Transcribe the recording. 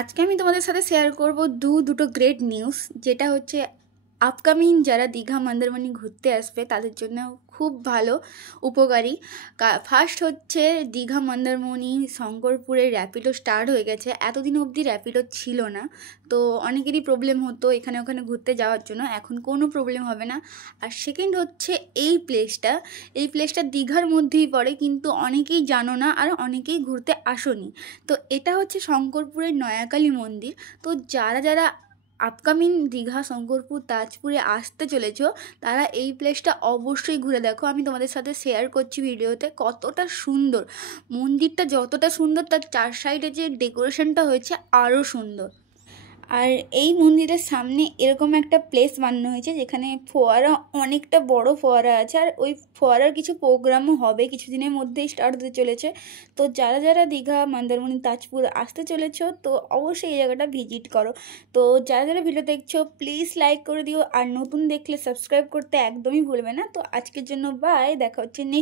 আজকে আমি তোমাদের সাথে শেয়ার করব দুটো গ্রেট নিউজ, যেটা হচ্ছে আপকামিং যারা দীঘা মন্দারমণি ঘুরতে আসবে তাদের জন্য খুব ভালো উপকারী। ফার্স্ট হচ্ছে দীঘা মন্দারমণি শঙ্করপুরে র্যাপিডো স্টার্ট হয়ে গেছে। এতদিন অবধি র্যাপিডো ছিল না, তো অনেকেরই প্রবলেম হতো এখানে ওখানে ঘুরতে যাওয়ার জন্য, এখন কোনো প্রবলেম হবে না। আর সেকেন্ড হচ্ছে এই প্লেসটা দীঘার মধ্যেই পড়ে, কিন্তু অনেকেই জানো না আর অনেকেই ঘুরতে আসোনি। তো এটা হচ্ছে শঙ্করপুরের নয়াকালী মন্দির। তো যারা যারা আপকামিং দীঘা শঙ্করপুর তাজপুরে আসতে চলেছ তারা এই প্লেসটা অবশ্যই ঘুরে দেখো। আমি তোমাদের সাথে শেয়ার করছি ভিডিওতে কতটা সুন্দর মন্দিরটা, যতটা সুন্দর তার চার সাইডে যে ডেকোরেশনটা হয়েছে আরও সুন্দর। আর এই মন্দিরের সামনে এরকম একটা প্লেস বানানো হয়েছে যেখানে ফোয়ারা, অনেকটা বড় ফোয়ারা আছে, আর ওই ফোয়ারার কিছু প্রোগ্রামও হবে, কিছুদিনের মধ্যেই স্টার্ট হতে চলেছে। তো যারা যারা দীঘা মন্দারমণি তাজপুর আসতে চলেছ তো অবশ্যই এই জায়গাটা ভিজিট করো। তো যারা যারা ভিডিও দেখছো প্লিজ লাইক করে দিও, আর নতুন দেখলে সাবস্ক্রাইব করতে একদমই ভুলবে না। তো আজকের জন্য বাই, দেখা হচ্ছে নেক্সট